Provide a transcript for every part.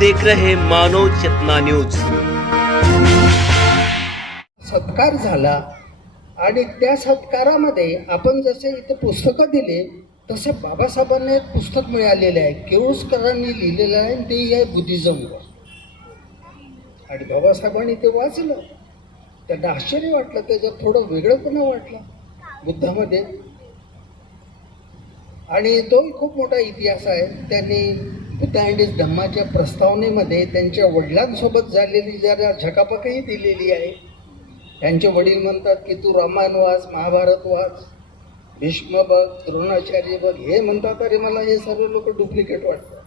देख रहे मानव चेतना न्यूज। सत्कार झाला आणि त्या सत्कारामध्ये आपण जसे इथे पुस्तकं दिले तसे बाबासाहेबांना एक पुस्तक मिळालेलं आहे, केळुसकरांनी लिहिलेलं आहे, ते आहे बुद्धिझमवर. आणि बाबासाहेबांनी ते वाचलं, त्यांना आश्चर्य वाटलं, त्याच्यात थोडं वेगळंपणा वाटलं बुद्धामध्ये. आणि तोही खूप मोठा इतिहास आहे. त्यांनी बुद्ध अँड हिज धम्माच्या प्रस्तावनेमध्ये त्यांच्या वडिलांसोबत झालेली जरा झकापकही दिलेली आहे. त्यांचे वडील म्हणतात की तू रामायण वाच, महाभारत वाच, भीष्म बघ, द्रोणाचार्य बघ. हे म्हणतात अरे मला हे सर्व लोक डुप्लिकेट वाटतात,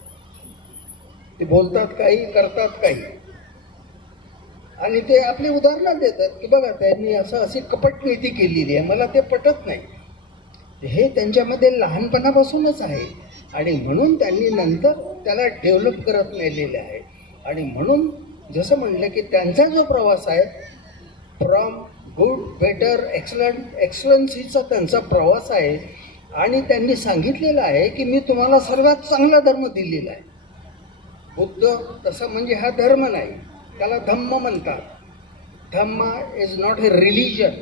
ते बोलतात काही, करतात काही. आणि ते आपली उदाहरणं देतात की बघा त्यांनी अशी कपट नीती केलेली आहे, मला ते पटत नाही. हे त्यांच्यामध्ये लहानपणापासूनच आहे आणि म्हणून त्यांनी नंतर त्याला डेव्हलप करत नेलेले आहे. आणि म्हणून जसं म्हणलं की त्यांचा जो प्रवास आहे फ्रॉम गुड, बेटर, एक्सलन्सीचा त्यांचा प्रवास आहे. आणि त्यांनी सांगितलेलं आहे की मी तुम्हाला सर्वात चांगला धर्म दिलेला आहे. बुद्ध तसं म्हणजे हा धर्म नाही, त्याला धम्म म्हणतात. Dhamma is not a religion.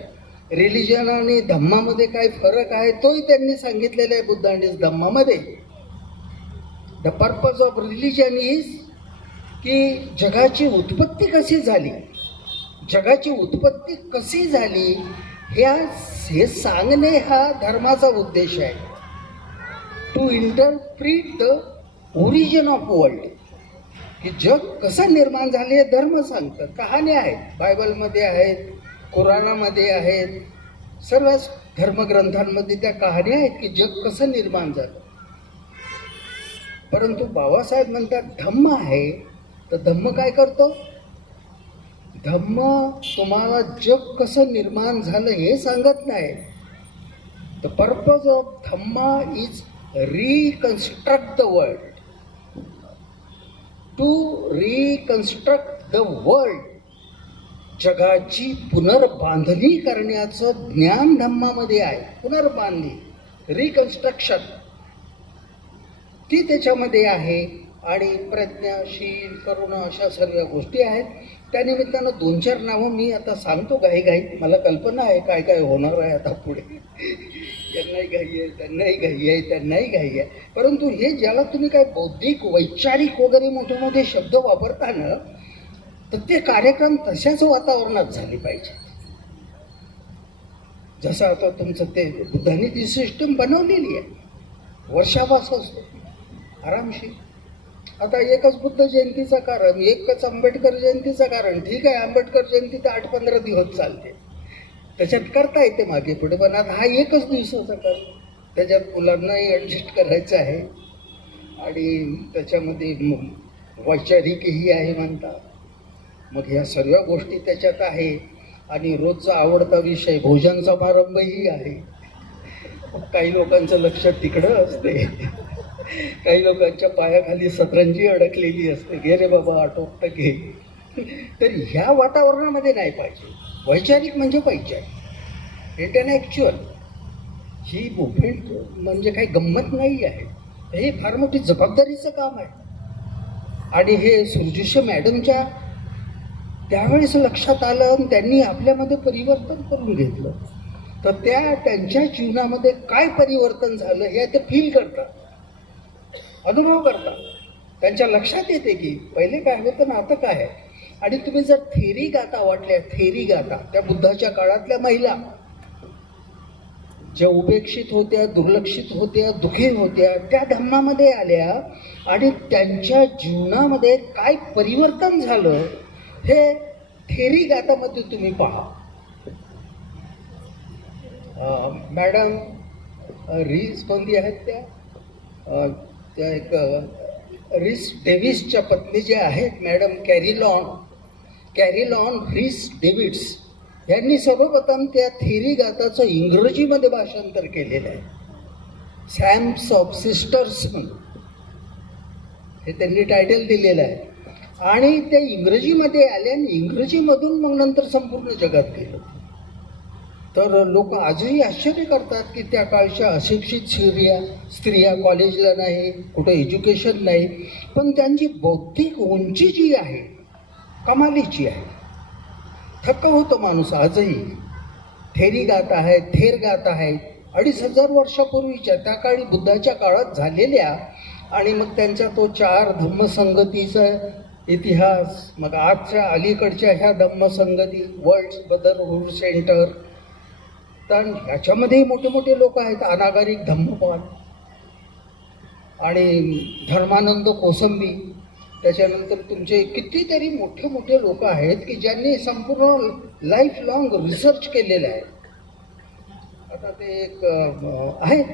Religion आणि धम्मामध्ये काय फरक आहे तोही त्यांनी सांगितलेला आहे बुद्ध अँड हिज धम्मामध्ये. The purpose of religion is की जगाची उत्पत्ती कशी झाली, जगाची उत्पत्ती कशी झाली हे सांगणे हा धर्माचा उद्देश आहे. To interpret the origin of world, की जग कसं निर्माण झाले हे धर्म सांगतात. कहाण्या आहेत, बायबलमध्ये आहेत, कुराणामध्ये आहेत, सर्व धर्मग्रंथांमध्ये त्या कहाण्या आहेत की जग कसं निर्माण झालं. परंतु बाबासाहेब म्हणतात धम्म आहे, तर धम्म काय करतो? धम्म तुम्हाला जग कसं निर्माण झालं हे सांगत नाही. The purpose of Dhamma is reconstruct the world. To reconstruct the world, जगाची पुनर्बांधणी करण्याचं ज्ञान धम्मामध्ये आहे. पुनर्बांधणी, रिकन्स्ट्रक्शन, ती त्याच्यामध्ये आहे. आणि प्रज्ञाशील, करुणा, अशा सर्व गोष्टी आहेत. त्यानिमित्तानं 2-4 नावं मी आता सांगतो घाई, मला कल्पना आहे काय काय होणार आहे आता पुढे. त्यांनाही घाई आहे, त्यांनाही घाई आहे, त्यांनाही घाई आहे. परंतु हे ज्याला तुम्ही काय बौद्धिक, वैचारिक वगैरे मोठे मोठे शब्द वापरता ना, तर ते कार्यक्रम तशाच वातावरणात झाले पाहिजे. जसं आता तुमचं ते बुद्धांनी ती सिस्टम बनवलेली आहे, वर्षाभास असतो आरामशीर. आता एकच बुद्ध जयंतीचं कारण, एकच आंबेडकर जयंतीचं कारण, ठीक आहे आंबेडकर जयंती तर 8-15 दिवस चालते, त्याच्यात करता येते मागे पुढे. पण आता हा एकच दिवसाचा कारण, त्याच्यात मुलांनाही ॲडजस्ट करायचं आहे आणि त्याच्यामध्ये वैचारिकही आहे म्हणतात. मग ह्या सर्व गोष्टी त्याच्यात आहे. आणि रोजचा आवडता विषय भोजन समारंभही आहे. काही लोकांचं लक्ष तिकडं असते, काही लोकांच्या पायाखाली सतरंजी अडकलेली असते, घे रे बाबा आटोपतं घे. तर ह्या वातावरणामध्ये नाही पाहिजे. वैचारिक म्हणजे पाहिजे, इंटेलेक्च्युअल. ही मुवमेंट म्हणजे काही गंमत नाही आहे, हे फार मोठी जबाबदारीचं काम आहे. आणि हे सुरजिशा मॅडमच्या त्यावेळेस लक्षात आलं आणि त्यांनी आपल्यामध्ये परिवर्तन करून घेतलं. तर त्यांच्या जीवनामध्ये काय परिवर्तन झालं हे ते फील करतात, अनुभव करतात. त्यांच्या लक्षात येते की पहिले काय होतं ना आता काय आहे. आणि तुम्ही जर थेरी गाथा वाटल्या, थेरी गाथा त्या बुद्धाच्या काळातल्या महिला ज्या उपेक्षित होत्या, दुर्लक्षित होत्या, दुःखी होत्या, त्या धम्मामध्ये आल्या आणि त्यांच्या जीवनामध्ये काय परिवर्तन झालं हे थेरी गाथामध्ये तुम्ही पहा. मॅडम रीस कोणती आहेत त्या एक रीस डेव्हिसच्या पत्नी जे आहेत मॅडम कॅरिलॉन रीस डेव्हिड्स, यांनी सर्वप्रथम त्या थेरी गाथाचं इंग्रजीमध्ये भाषांतर केलेलं आहे. सॅम्स ऑफ सिस्टर्स म्हणून हे त्यांनी टायटल दिलेलं आहे. आणि ते इंग्रजीमध्ये आले आणि इंग्रजीमधून मग नंतर संपूर्ण जगात गेलं. तर लोक आजही आश्चर्य करतात की त्या काळच्या अशिक्षित स्त्रिया कॉलेजला नाही, कुठं एज्युकेशन नाही, पण त्यांची बौद्धिक उंची जी आहे कमालीची आहे. थक्क होतो माणूस आजही. थेरी गात आहेत, थेर गात आहेत 2500 वर्षापूर्वीच्या, त्या काळी बुद्धाच्या काळात झालेल्या. आणि मग त्यांचा तो 4 धम्मसंगतीचा इतिहास, मग आजच्या अलीकडच्या ह्या धम्मसंगती, वर्ल्ड ब्रदरहूड सेंटर, तर ह्याच्यामध्येही मोठे मोठे लोक आहेत. अनागारिक धम्मपाल आणि धर्मानंद कोसंबी, त्याच्यानंतर तुमचे कितीतरी मोठे मोठे लोक आहेत की ज्यांनी संपूर्ण लाईफ लॉंग रिसर्च केलेलं आहे. आता ते एक आहेत.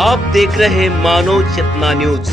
आप देख रहे हैं मानव चेतना न्यूज.